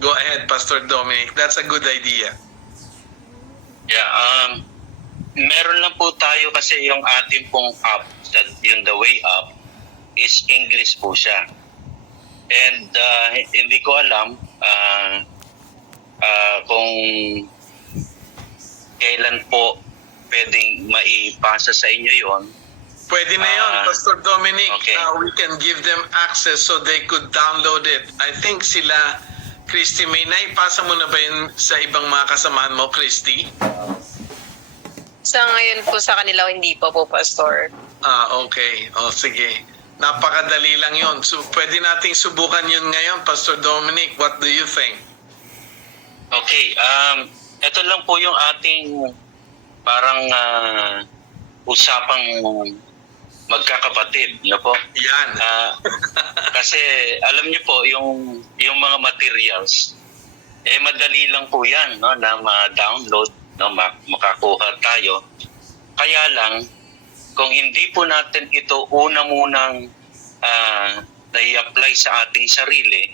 Go ahead, Pastor Dominic. That's a good idea. Yeah, meron lang po tayo kasi yung ating pong app, yung The Way Up, is English po siya. And hindi ko alam kung kailan po pwedeng maipasa sa inyo yon. Pwede na yun, Pastor Dominic. Okay. We can give them access so they could download it. I think sila, Christy, may naipasa mo na ba yun sa ibang mga kasamahan mo, Christy? Sa ngayon po sa kanila, hindi pa po, Pastor. Okay. O, sige. Napakadali lang yun. So, pwede nating subukan yun ngayon, Pastor Dominic. What do you think? Okay, ito lang po yung ating parang usapang magkakapatid, no po? Yan. Kasi alam niyo po yung mga materials madali lang po 'yan, no, na ma-download, no, makakuha tayo. Kaya lang kung hindi po natin ito munang na-apply sa ating sarili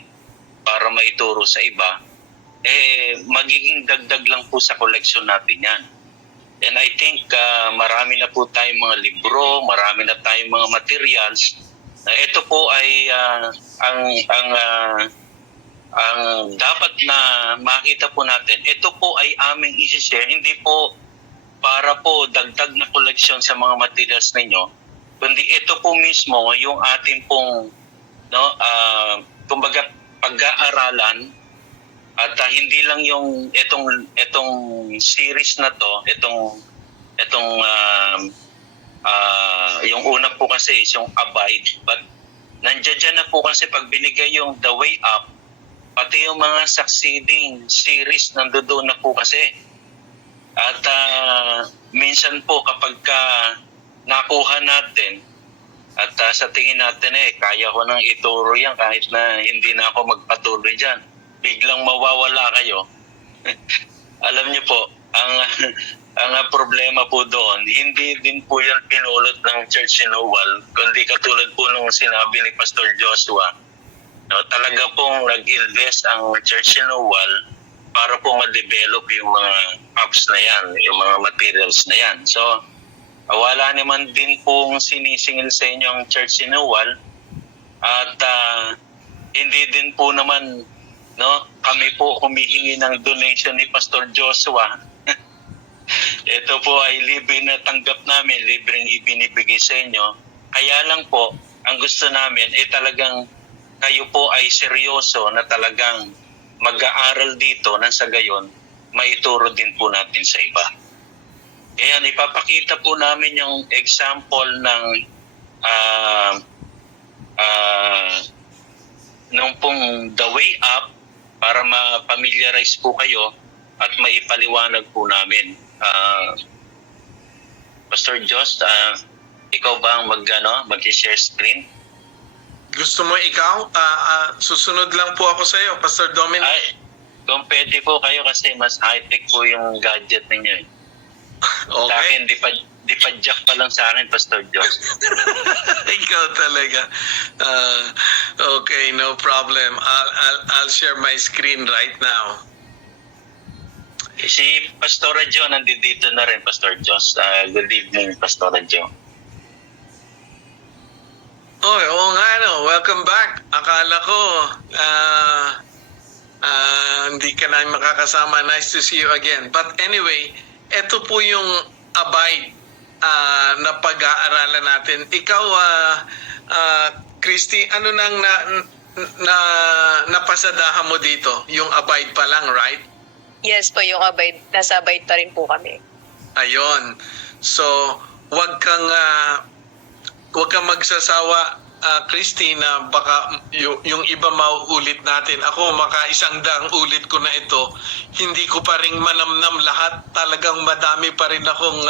para maituro sa iba, magiging dagdag lang po sa koleksyon natin 'yan. And I think marami na po tayong mga libro, marami na tayong mga materials. Ito po ay ang dapat na makita po natin. Ito po ay aming i-share, hindi po para po dagdag na koleksyon sa mga materials ninyo, kundi ito po mismo yung ating pong kumbaga pag-aaralan. At hindi lang yung itong series na to, yung una po kasi is yung Abide, but nandiyan na po kasi pag binigay yung The Way Up, pati yung mga succeeding series nandoon na po kasi. At minsan po kapag nakuha natin at sa tingin natin kaya ko nang ituro yan kahit na hindi na ako magpatuloy dyan, biglang mawawala kayo. Alam niyo po, ang problema po doon, hindi din po yan pinulot ng Church Renewal, kundi katulad po nung sinabi ni Pastor Joshua, no, talaga pong nag-invest ang Church Renewal para po ma-develop yung mga apps na yan, yung mga materials na yan. So, wala naman din pong sinisingil sa inyo ang Church Renewal at hindi din po naman kami po humihingi ng donation ni Pastor Joshua. Ito po ay libre na tanggap namin, libreng ibinibigay sa inyo. Kaya lang po, ang gusto namin talagang kayo po ay seryoso na talagang mag-aaral dito nang sa gayon, maituro din po natin sa iba. Kaya ipapakita po namin yung example ng nung pong The Way Up para ma-familiarize po kayo at maipaliwanag po namin. Pastor Josh, ikaw ba ang mag-share screen? Gusto mo ikaw? Susunod lang po ako sa iyo, Pastor Dominic. Ay, kung pwede po kayo kasi mas high-tech po yung gadget ninyo. Okay. Sa akin, di pa jack pa lang sa akin, Pastor Josh. Ikaw talaga. Okay, no problem. I'll share my screen right now. Si Pastor Jo, nandito na rin, Pastor Josh. Good evening, Pastor Jo. Oo nga, no. Welcome back. Akala ko hindi ka na makakasama. Nice to see you again. But anyway, ito po yung Abide na pag-aaralan natin. Ikaw, Christy, ano nang napasadahan mo dito? Yung Abide pa lang, right? Yes po, yung Abide. Nasa Abide pa rin po kami. Ayun. So, wag kang magsasawa, Christy, na baka yung iba mauulit natin. Ako, maka-100 ulit ko na ito. Hindi ko pa rin manamnam lahat. Talagang madami pa rin akong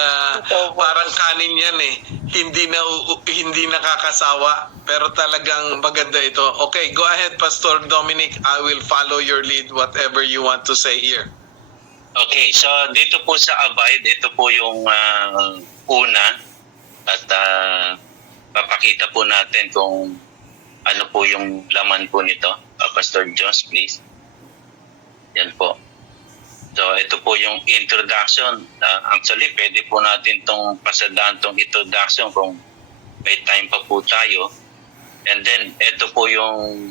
parang kanin yan Hindi nakakasawa. Pero talagang maganda ito. Okay, go ahead, Pastor Dominic. I will follow your lead, whatever you want to say here. Okay, so dito po sa Abide, ito po yung una at papakita po natin kung ano po yung laman po nito. Pastor Josh, please. Yan po. So ito po yung introduction. Actually, pwede po natin itong pasadaan itong introduction kung may time pa po tayo. And then ito po yung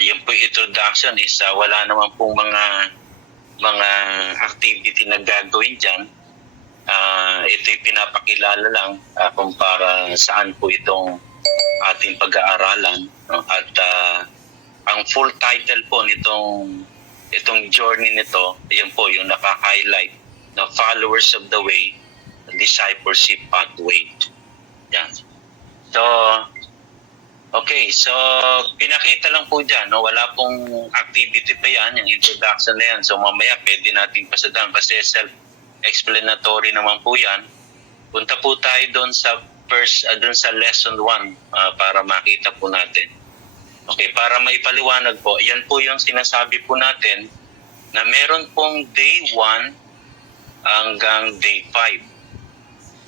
yung po yung introduction is wala naman pong mga activity na gagawin dyan. Ito'y pinapakilala lang kung para saan po itong ating pag-aaralan. No? At ang full title po itong journey nito, yun po yung naka-highlight na Followers of the Way, Discipleship Pathway. Yan. So, okay. So, pinakita lang po dyan. No? Wala pong activity pa yan, yung introduction na yan. So, mamaya pwede natin pasadaan kasi self-explanatory naman po yan. Punta po tayo doon sa doon sa lesson 1 para makita po natin. Okay, para maipaliwanag po, yan po yung sinasabi po natin na meron pong day 1 hanggang day 5.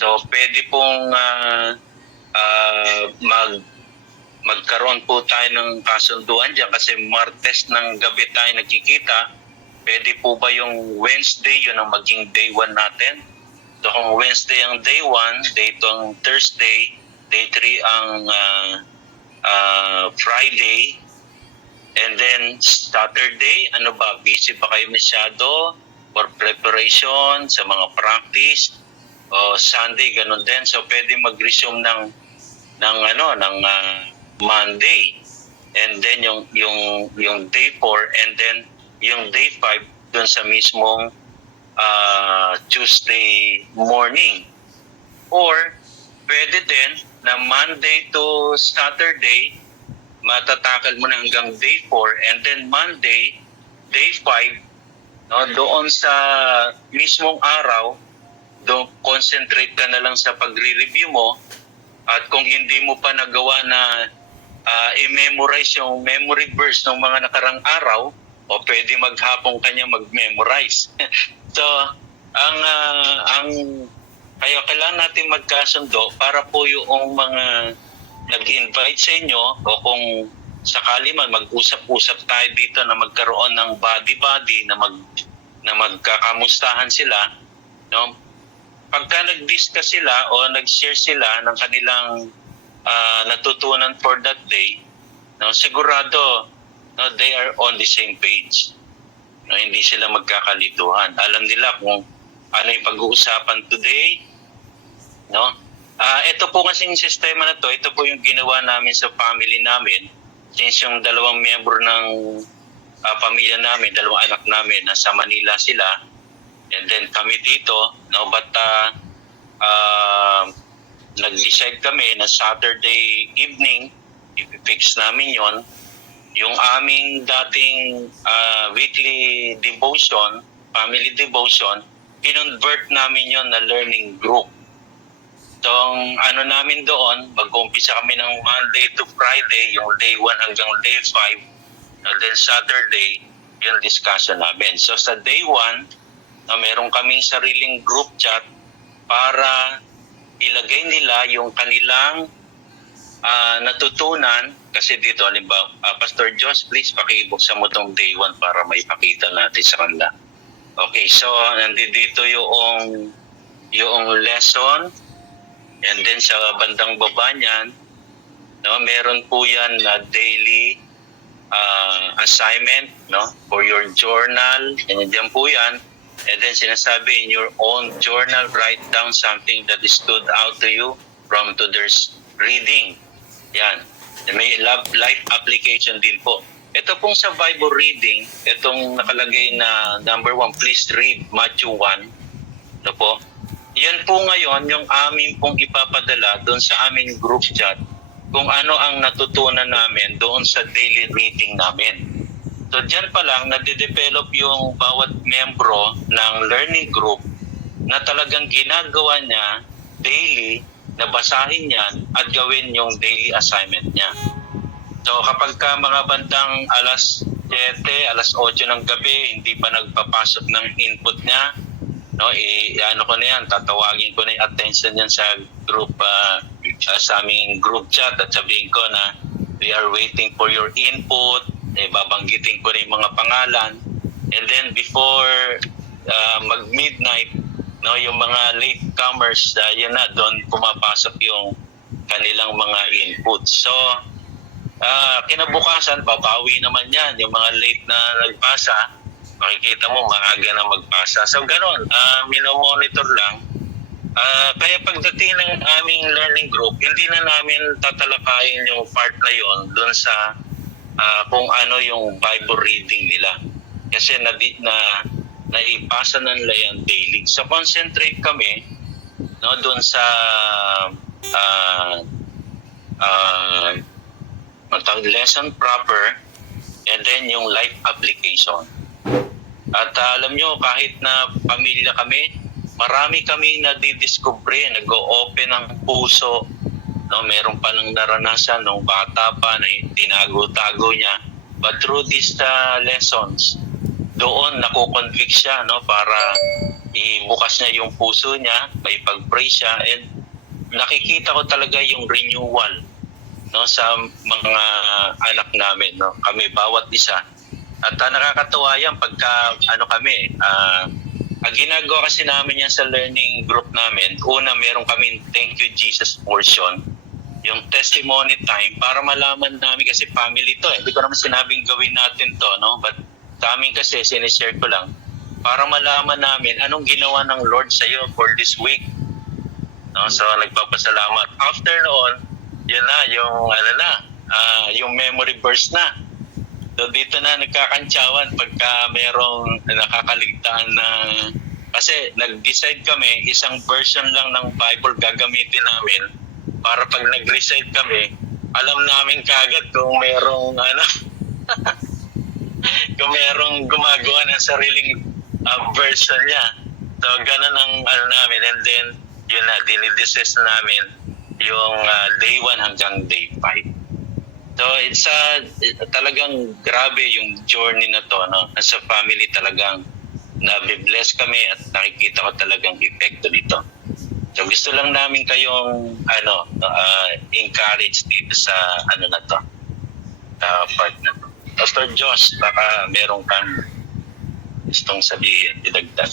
So, pwede pong magkaroon po tayo ng kasunduan dyan kasi Martes ng gabi tayo nagkikita. Pwede po ba yung Wednesday, yun ang maging day 1 natin? So, kung Wednesday ang day 1, day 2 ang Thursday, day 3 ang Friday, and then Saturday, ano ba, busy ba kayo masyado for preparation sa mga practice? O Sunday, ganun din. So, pwede mag-resume ng Monday, and then yung day 4, and then yung day 5 dun sa mismong Tuesday morning. Or pwede din na Monday to Saturday matatakal mo na hanggang day 4, and then Monday, day 5, no, doon sa mismong araw, doon concentrate ka na lang sa pagre-review mo, at kung hindi mo pa nagawa na i-memorize yung memory verse ng mga nakarang araw, o pwede maghapong kanya mag-memorize. So, kaya kailangan natin magkasundo para po yung mga nag-invite sa inyo, o kung sakali man mag-usap-usap tayo dito na magkaroon ng body-body na magkakamustahan sila, no? Pagka nag-discuss sila o nag-share sila ng kanilang natutunan for that day, no, sigurado, no, they are on the same page. No, hindi sila magkakalituhan. Alam nila kung ano yung pag-uusapan today, no? Ito po kasing sistema na to, ito po yung ginawa namin sa family namin. Since yung dalawang miyembro ng pamilya namin, dalawang anak namin, nasa Manila sila, and then kami dito, no? But nag-decide kami na Saturday evening, i-fix namin yon, yung aming dating weekly devotion, family devotion, kinonvert namin yon na learning group. So, ano namin doon, mag-umpisa kami ng Monday to Friday, yung day 1 hanggang day 5, and then Saturday, yung discussion namin. So, sa day 1, meron kaming sariling group chat para ilagay nila yung kanilang natutunan. Kasi dito, halimbawa, Pastor Josh, please pakibuksan mo tong day 1 para maipakita natin sa kanila. Okay, so nandito yung lesson, and then sa bandang baba niyan, no, meron po yan na daily assignment, no, for your journal, and diyan po yan. And then sinasabi, in your own journal, write down something that stood out to you from today's reading. Yan. May life application din po. Ito pong sa Bible reading, itong nakalagay na number 1, please read Matthew 1. Ito po. Yan po ngayon yung amin pong ipapadala doon sa aming group chat kung ano ang natutunan namin doon sa daily reading namin. So dyan pa lang nade-develop yung bawat membro ng learning group na talagang ginagawa niya daily, na basahin yan at gawin yung daily assignment niya. So kapag ka mga bandang alas 7, alas 8 ng gabi, hindi pa nagpapasok ng input niya, no, ano ko na yan, tatawagin ko na yung attention niyan sa group, sa aming group chat, at sabihin ko na we are waiting for your input, babanggitin ko na yung mga pangalan, And then before mag-midnight, no, yung mga latecomers, yun na, doon pumapasok yung kanilang mga input. So, kinabukasan, babawi naman yan. Yung mga late na nagpasa, makikita mo, maaga na magpasa. So, ganun, minomonitor lang. Kaya pagdating ng aming learning group, hindi na namin tatalakayin yung part na yon doon sa kung ano yung Bible reading nila. Kasi naipasa na nila yan daily. So concentrate kami, no, doon sa lesson proper and then yung life application. At alam nyo, kahit na pamilya kami, marami kami nadidiscover, nag-o-open ng puso. No, meron pa lang naranasan nung bata pa na tinago-tago niya. But through these lessons, doon nakukonvict siya, no, para ibukas niya yung puso niya, may pag-pray siya, and nakikita ko talaga yung renewal, no, sa mga anak namin, no, kami bawat isa. At nakakatuwa yan pagka ang ginagawa kasi namin yan sa learning group namin, una meron kaming thank you Jesus portion, yung testimony time, para malaman namin, kasi family to, hindi ko naman sinabing gawin natin to, no, but sa amin kasi sinishare ko lang para malaman namin anong ginawa ng Lord sa iyo for this week, no. So nagpapasalamat. After noon, yun na yung yung memory verse na. So dito na nagkakantsawan pagka merong nakakaligtaan na, kasi nag-decide kami isang version lang ng Bible gagamitin namin para pag nag-recite kami, alam namin kagad kung merong kung merong gumagawa ng sariling version niya. So ganun ang namin, and then yun na, dinidesist namin yung day 1 hanggang day 5. So it's talagang grabe yung journey na to, no? Sa family talagang nabibless kami at nakikita ko talagang epekto nito. So gusto lang namin kayong encourage dito sa na to, part na to. Pastor Josh, baka meron kang gustong sabihin, idagdag.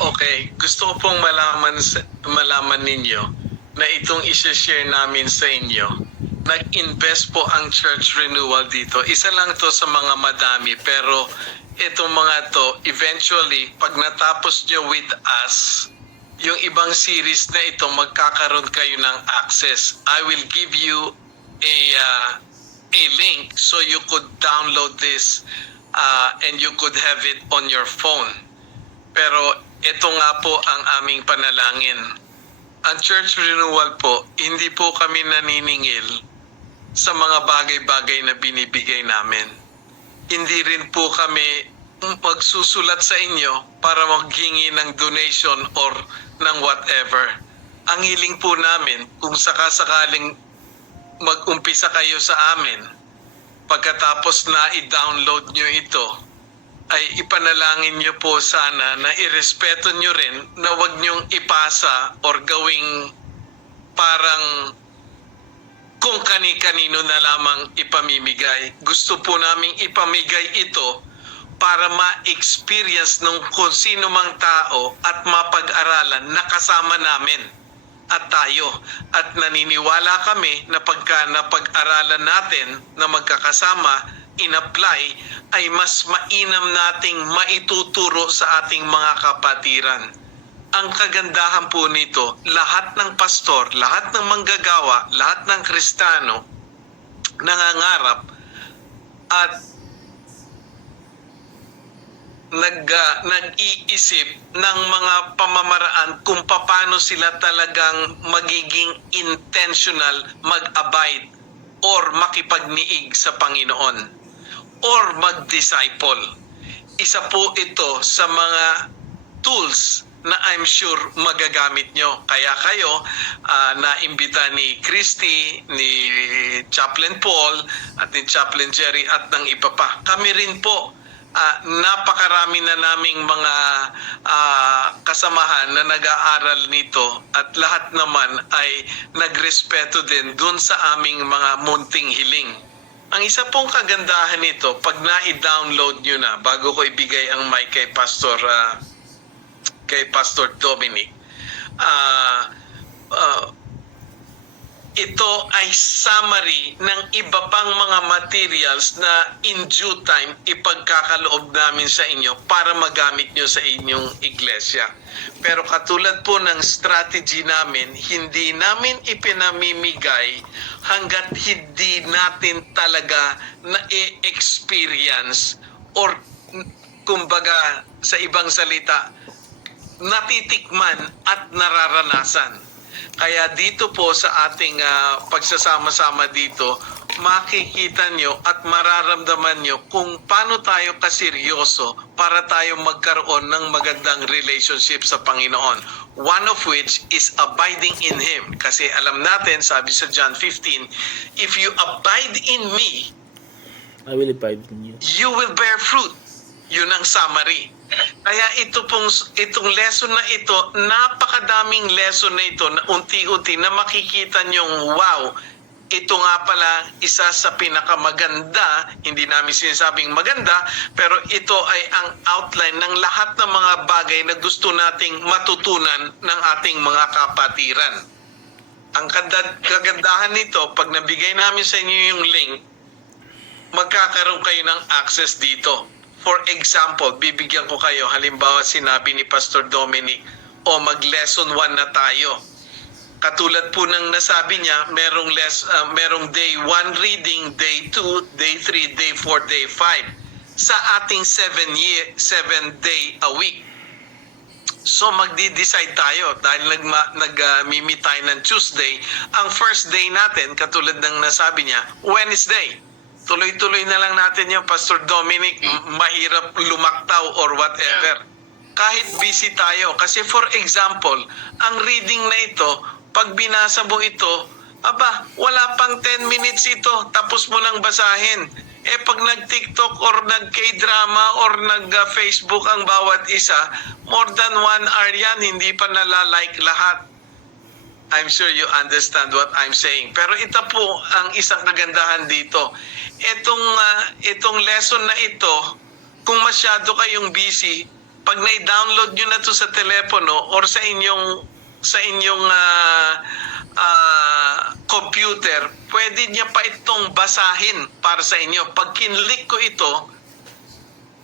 Okay, gusto ko pong malaman ninyo na itong isi-share namin sa inyo, nag-invest po ang church renewal dito. Isa lang to sa mga madami, pero itong mga to, eventually, pag natapos nyo with us, yung ibang series na ito, magkakaroon kayo ng access. I will give you a link so you could download this and you could have it on your phone. Pero ito nga po ang aming panalangin. Ang church renewal po, hindi po kami naniningil sa mga bagay-bagay na binibigay namin. Hindi rin po kami magsusulat sa inyo para maghingi ng donation or ng whatever. Ang hiling po namin, kung sakasakaling mag-umpisa kayo sa amin, pagkatapos na i-download nyo ito, ay ipanalangin nyo po sana na irespeto nyo rin na wag nyong ipasa or gawing parang kung kani-kanino na lamang ipamimigay. Gusto po naming ipamigay ito para ma-experience ng kung sino mang tao at mapag-aralan na kasama namin at tayo. At naniniwala kami na pagka napag-aralan natin na magkakasama, in-apply, ay mas mainam nating maituturo sa ating mga kapatiran. Ang kagandahan po nito, lahat ng pastor, lahat ng manggagawa, lahat ng Kristiyano nangangarap at nag-iisip ng mga pamamaraan kung paano sila talagang magiging intentional mag-abide or makipagniig sa Panginoon or mag-disciple. Isa po ito sa mga tools na I'm sure magagamit nyo. Kaya kayo, naimbita ni Christy, ni Chaplain Paul, at ni Chaplain Jerry, at ng iba pa. Kami rin po, napakarami na naming mga kasamahan na nag-aaral nito, at lahat naman ay nagrespeto din dun sa aming mga munting hiling. Ang isa pong kagandahan nito, pag na-download nyo na, bago ko ibigay ang mic kay Pastor Dominic, ito ay summary ng iba pang mga materials na in due time ipagkakaloob namin sa inyo para magamit nyo sa inyong iglesia. Pero katulad po ng strategy namin, hindi namin ipinamimigay hanggat hindi natin talaga na-experience or kumbaga sa ibang salita, natitikman at nararanasan. Kaya dito po sa ating pagsasama-sama dito, makikita nyo at mararamdaman nyo kung paano tayo kaseryoso para tayo magkaroon ng magandang relationship sa Panginoon. One of which is abiding in Him. Kasi alam natin, sabi sa John 15, if you abide in me, I will abide in you. you will bear fruit. Yun ang summary. Kaya itong lesson na ito, napakadaming lesson na ito na unti-unti na makikita nyong wow, ito nga pala isa sa pinakamaganda, hindi namin sinasabing maganda, pero ito ay ang outline ng lahat ng mga bagay na gusto nating matutunan ng ating mga kapatiran. Ang kagandahan nito, pag nabigay namin sa inyo yung link, magkakaroon kayo ng access dito. For example, bibigyan ko kayo, halimbawa sinabi ni Pastor Dominic, mag-lesson 1 na tayo. Katulad po ng nasabi niya, merong day 1 reading, day 2, day 3, day 4, day 5 sa ating 7-day a week. So magdi-decide tayo dahil nag-meet tayo ng Tuesday. Ang first day natin, katulad ng nasabi niya, Wednesday. Tuloy-tuloy na lang natin yung Pastor Dominic, mahirap lumaktaw or whatever. Kahit busy tayo. Kasi for example, ang reading na ito, pag binasa mo ito, wala pang 10 minutes ito, tapos mo nang basahin. Pag nag-TikTok or nag-K-drama or nag-Facebook ang bawat isa, more than 1 hour yan, hindi pa nalalike lahat. I'm sure you understand what I'm saying. Pero ito po ang isang kagandahan dito. Itong lesson na ito, kung masyado kayong busy, pag na-download nyo na to sa telepono or sa inyong computer, pwede niya pa itong basahin para sa inyo. Pag kinlik ko ito,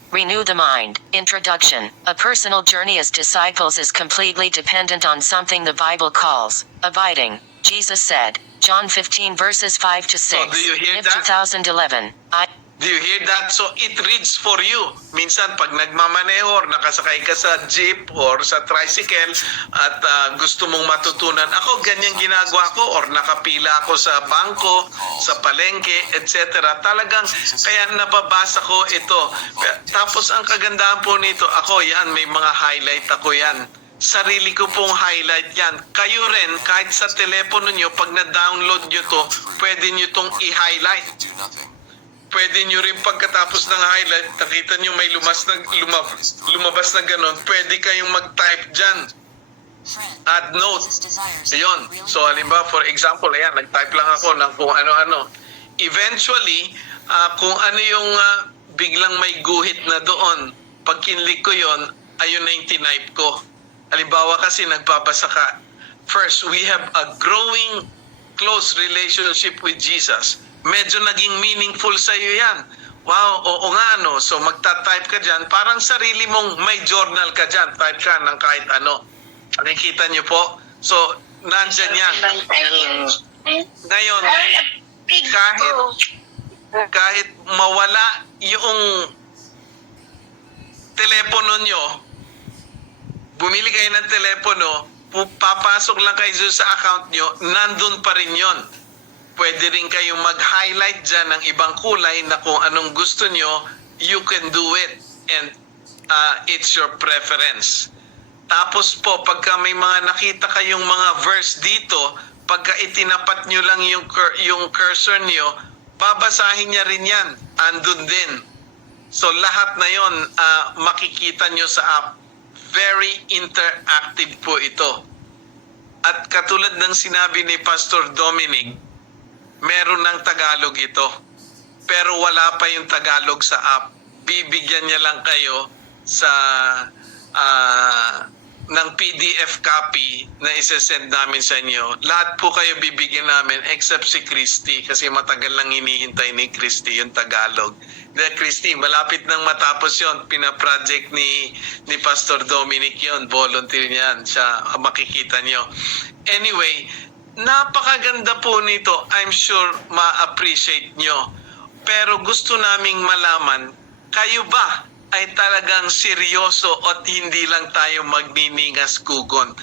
Renew the mind. Introduction. A personal journey as disciples is completely dependent on something the Bible calls abiding. Jesus said, John 15 verses 5 to 6. So, do you hear If that? 2011. do you hear that? So it reads for you. Minsan pag nagmamaneho or nakasakay ka sa jeep or sa tricycle at gusto mong matutunan, ako ganyan ginagawa ko or nakapila ako sa bangko, sa palengke, etc. Talagang kaya nababasa ko ito. Tapos ang kagandahan po nito, ako yan, may mga highlight ako yan. Sarili ko pong highlight yan. Kayo rin, kahit sa telepono nyo, pag na-download nyo to, pwede nyo tong i-highlight. Pwede nyo rin pagkatapos ng highlight, nakita nyo may lumabas na ganon, pwede kayong mag-type dyan. Add note. Ayun. So, halimbawa, for example, ayan, nag-type lang ako ng kung ano-ano. Eventually, kung ano yung biglang may guhit na doon, pag kinlik ko yon, ayun na yung tinype ko. Halimbawa kasi nagbabasa ka, first, we have a growing close relationship with Jesus. Medyo naging meaningful sa iyo yan. Wow, oo nga no. So magta-type ka dyan, parang sarili mong may journal ka dyan. Type ka ng kahit ano. Nakikita niyo po? So, nandyan yan. Ngayon, kahit mawala yung telepono nyo, bumili kayo ng telepono, papasok lang kayo sa account nyo, nandun pa rin yon. Pwede rin kayong mag-highlight dyan ng ibang kulay na kung anong gusto nyo, you can do it. And it's your preference. Tapos po, pagka may mga nakita kayong mga verse dito, pagka itinapat nyo lang yung cursor nyo, babasahin niya rin yan. Andun din. So lahat na yon makikita nyo sa app. Very interactive po ito. At katulad ng sinabi ni Pastor Dominic, meron ng Tagalog ito. pero wala pa yung Tagalog sa app. Bibigyan niya lang kayo sa ng PDF copy na isesend namin sa inyo. Lahat po kayo bibigyan namin except si Christy kasi matagal lang hinihintay ni Christy yung Tagalog. Dahil Christy, malapit nang matapos yon. Pina-project ni Pastor Dominic yon. Volunteer niyan. Siya, makikita nyo. Anyway, napakaganda po nito. I'm sure ma-appreciate nyo. Pero gusto naming malaman, kayo ba ay talagang seryoso at hindi lang tayo magniningas kugon?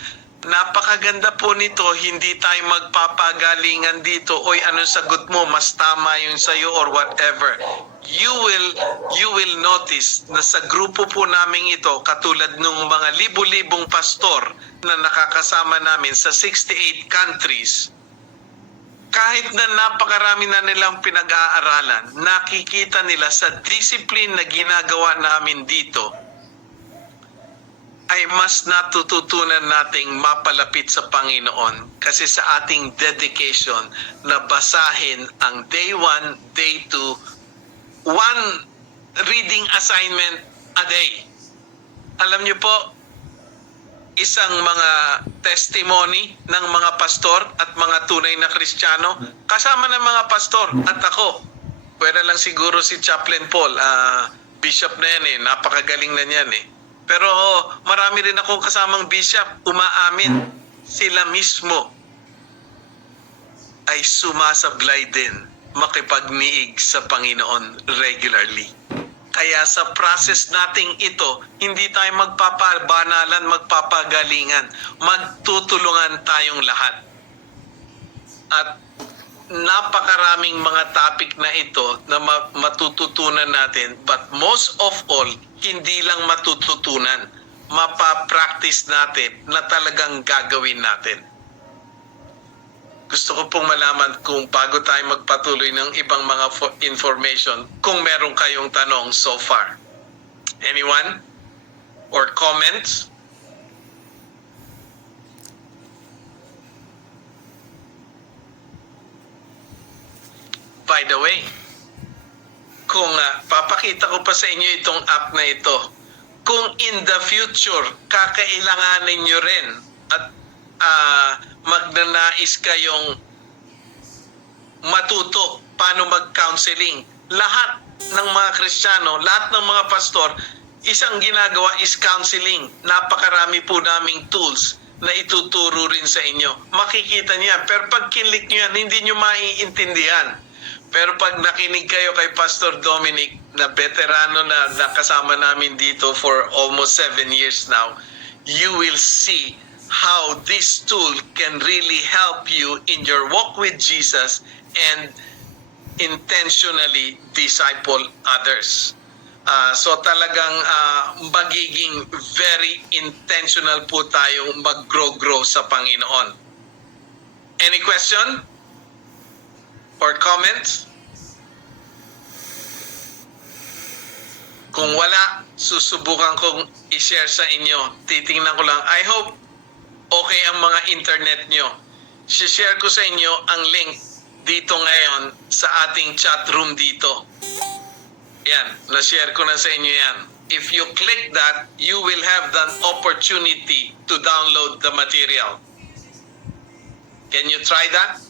Napakaganda po nito, hindi tayo magpapagalingan dito, oy anong sagot mo, mas tama yun sa'yo or whatever. You will notice na sa grupo po namin ito, katulad ng mga libu-libong pastor na nakakasama namin sa 68 countries, kahit na napakarami na nilang pinag-aaralan, nakikita nila sa discipline na ginagawa namin dito, ay mas natututunan nating mapalapit sa Panginoon kasi sa ating dedication na basahin ang day 1, day 2, one reading assignment a day. Alam niyo po, isang mga testimony ng mga pastor at mga tunay na Kristiyano, kasama ng mga pastor at ako. Pwede lang siguro si Chaplain Paul, bishop na yan napakagaling na niyan Pero marami rin akong kasamang bishop, umaamin, sila mismo ay sumasablay din makipagniig sa Panginoon regularly. Kaya sa process nating ito, hindi tayo magpapabanalan, magpapagalingan. Magtutulungan tayong lahat. At napakaraming mga topic na ito na matututunan natin. But most of all, hindi lang matututunan. Mapapractice natin na talagang gagawin natin. Gusto ko pong malaman kung bago tayo magpatuloy ng ibang mga information, kung meron kayong tanong so far. Anyone? Or comments? By the way, kung papakita ko pa sa inyo itong app na ito, kung in the future, kakailanganin nyo rin at magnanais kayong matuto paano mag-counseling. Lahat ng mga Kristiyano, lahat ng mga pastor, isang ginagawa is counseling. Napakarami po naming tools na ituturo rin sa inyo. Makikita niya. Pero pag kinlik nyo yan, hindi nyo maiintindihan. Pero pag nakinig kayo kay Pastor Dominic, na veterano na nakasama namin dito for almost 7 years now, you will see how this tool can really help you in your walk with Jesus and intentionally disciple others. So talagang magiging very intentional po tayong mag-grow sa Panginoon. Any question? Or comments? Kung wala, susubukan kong i-share sa inyo. Titingnan ko lang. I hope okay ang mga internet nyo. Share ko sa inyo ang link dito ngayon sa ating chat room dito. Yan, na-share ko na sa inyo yan. If you click that, you will have the opportunity to download the material. Can you try that?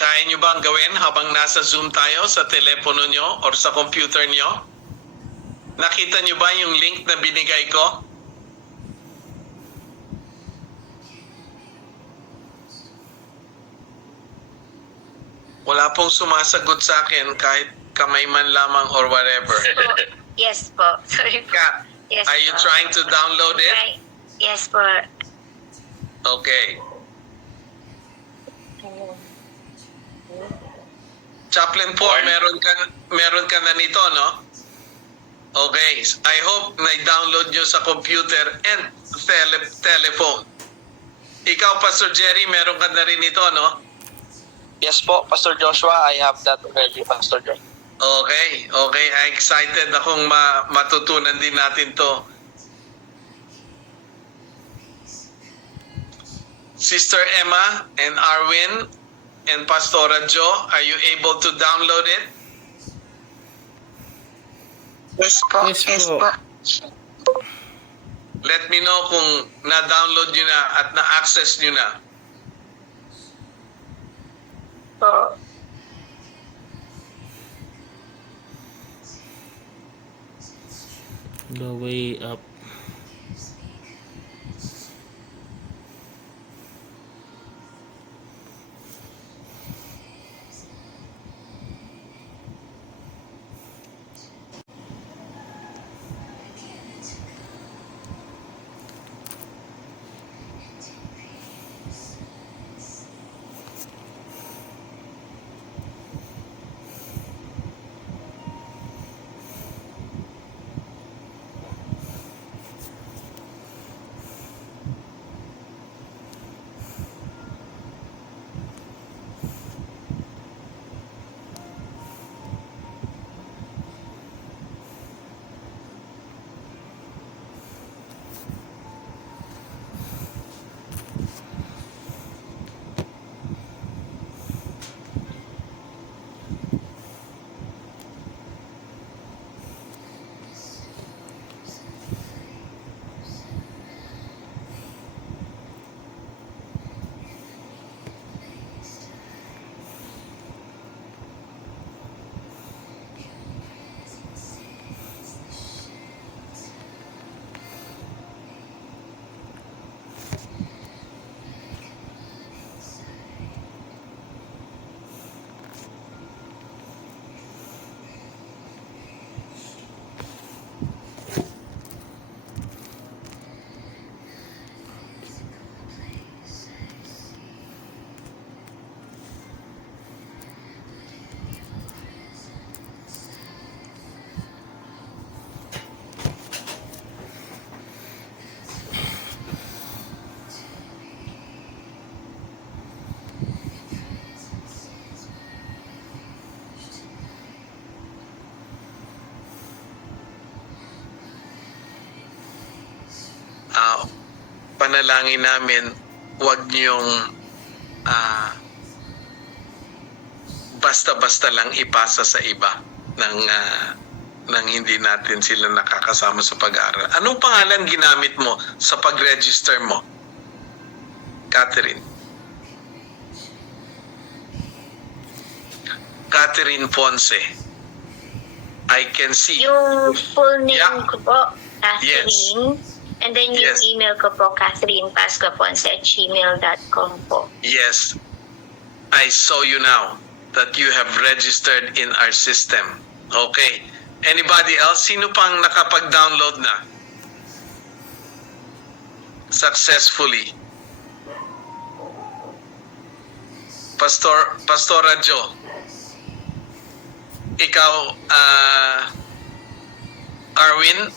Kaya nyo bang gawin habang nasa Zoom tayo sa telepono nyo or sa computer nyo? Nakita nyo ba yung link na binigay ko? Wala pong sumasagot sa akin kahit kamay man lamang or whatever. Yes po. Sorry po. Kat, Yes are you po. trying to download it? Right. Yes po. Okay. Chaplain Paul, meron ka na nito, no? Okay. I hope na-download nyo sa computer and telephone. Ikaw, Pastor Jerry, meron ka na rin ito, no? Yes po, Pastor Joshua, I have that already, Pastor Joshua. Okay, okay. Excited akong matutunan din natin to. Sister Emma and Arwin and Pastora Jo, are you able to download it? Yes po. Yes Yes po. po. Let me know kung na-download nyo na at na-access nyo na. Po. The way up. Panalangin namin, huwag niyong basta-basta lang ipasa sa iba nang hindi natin sila nakakasama sa pag-aaral. Anong pangalan ginamit mo sa pag-register mo, Catherine? Catherine Ponce. I can see. Yung full name Yeah. ko po, Catherine. And then yung Yes. email ko po, catherinepascuaponce@gmail.com po. Yes, I saw you now that you have registered in our system. Okay. Anybody else? Sino pang nakapag-download na? Successfully. Pastora Jo. Ikaw, Arwin,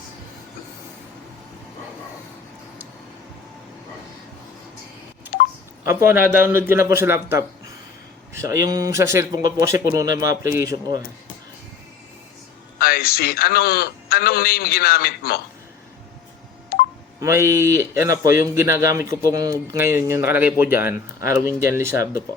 Opo, na-download ko na po sa laptop. Yung sa cellphone ko po kasi puno na yung mga application ko. I see. Anong name ginamit mo? May, ano po, yung ginagamit ko pong ngayon, yung nakalagay po dyan, Arwin Jan Lizardo po.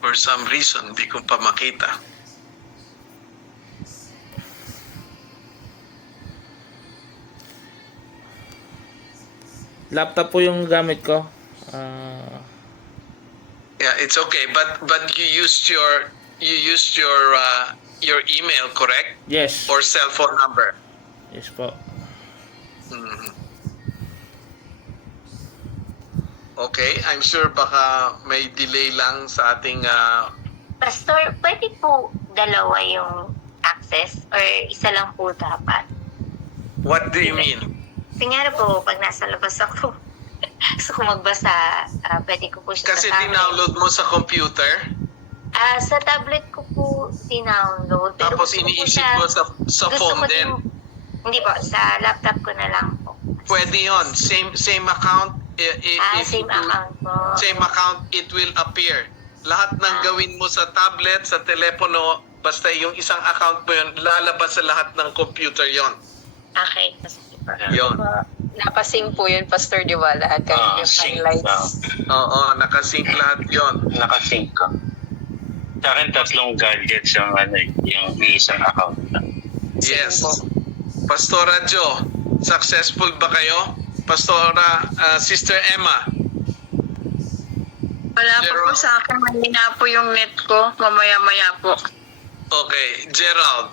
For some reason, di ko pa makita. Laptop po yung gamit ko. Yeah, it's okay. But you used your email, correct? Yes. Or cell phone number. Yes po. Mhm. Okay, I'm sure baka may delay lang sa ating Pastor, pwede po dalawa yung access or isa lang po dapat? what do you mean? Tingnan po, pag nasa labas ako, gusto ko magbasa, pwede ko po siya Kasi sa tablet. dinownload mo sa computer, Sa tablet ko po dinownload. Pero tapos gusto ko po iniisip siya- mo sa gusto phone ko din. Hindi po, sa laptop ko na lang po. Pwede yon. Same account, If Same you- account po. same account, it will appear. Lahat ng gawin mo sa tablet, sa telepono, basta yung isang account mo yun, lalabas sa lahat ng computer yon. Okay. Sige po. Yon. Napasing po yun, Pastor, di ba? Lahat kahit yung Sync. highlights. Oo, nakasync lahat yon. Nakasync ka. Sa akin, 3 gadgets yung, yung isang account na. Yes. po. Pastora Jo, successful ba kayo? Pastora, Sister Emma. Wala pa Gerald. po sa akin. Mahina po yung net ko. Mamaya-maya po. Okay, Gerald.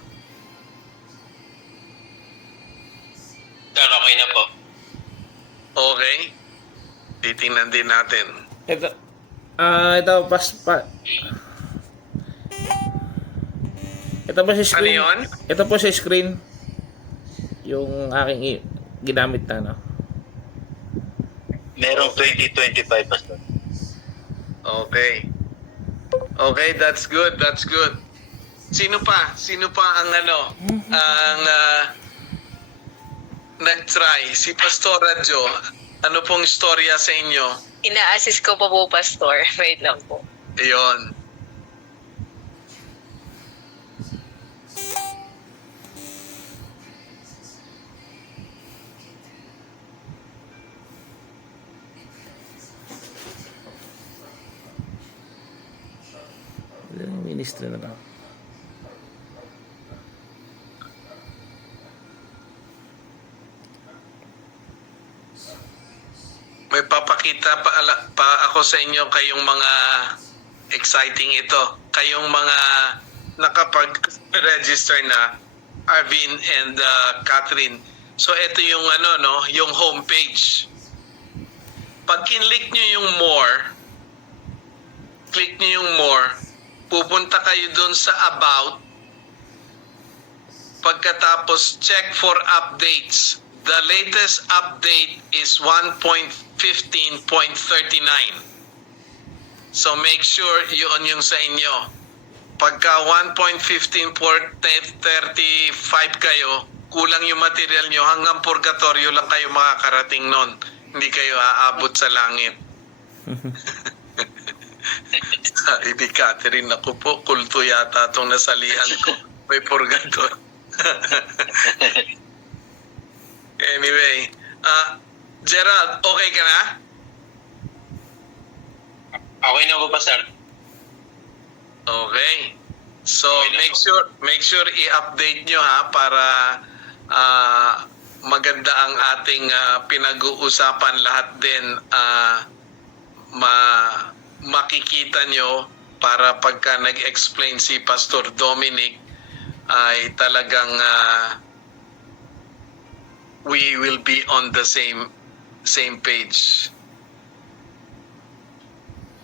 Sir, okay na po. Okay. Titingnan din natin. Ito, ito, ito po sa Ano screen. yun? Ito po sa screen. Yung aking ginamit na, no? Merong 2025 Pastor. Okay. Okay, that's good. That's good. Sino pa? Sino pa ang ang nag-try? Si Pastora Jo. Ano pong istorya sa inyo? Ina-assist ko pa po, Pastor. Wait lang po. Iyon. Ilang ministry na lang. May papakita pa ako sa inyo kayong mga exciting ito. Kayong mga nakapag-register na, Arvin and Catherine. So ito yung yung homepage. Pag kinlik nyo yung more, click nyo yung more, pupunta kayo dun sa about. Pagkatapos check for updates. The latest update is 1.15.39. So make sure yun yung sa inyo. Pagka 1.15.35 kayo, kulang yung material nyo, hanggang purgatorio lang kayo makakarating nun. Hindi kayo aabot sa langit. Sabi ni Catherine, naku po, kulto yata itong nasalihan ko. May purgatorio. Anyway, Gerald, okay ka na? Okay na po, Pastor. Okay. So Okay na make sure i-update nyo ha para maganda ang ating pinag-uusapan lahat din makikita nyo para pagka nag-explain si Pastor Dominic ay talagang we will be on the same page.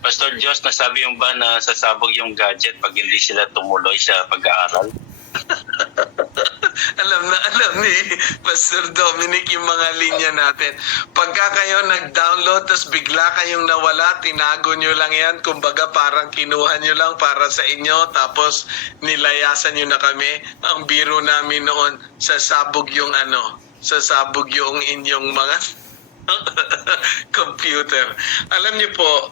Pastor Diyos, nasabi yung ba na sasabog yung gadget pag hindi sila tumuloy sa pag-aaral? alam ni Pastor Dominic yung mga linya natin. Pagka kayo nag-download tapos bigla kayong nawala, tinago nyo lang yan. Kumbaga parang kinuha nyo lang para sa inyo tapos nilayasan nyo na kami. Ang biro namin noon, sasabog yung sasabog yung inyong mga computer. Alam niyo po,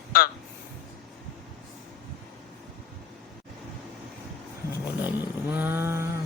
Wala yun naman.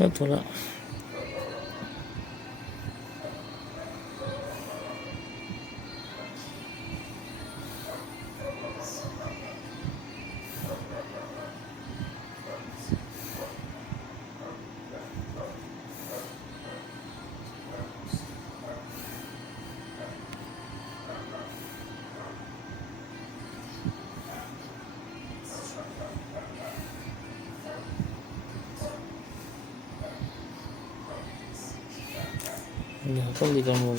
Wala. Hindi ka mo.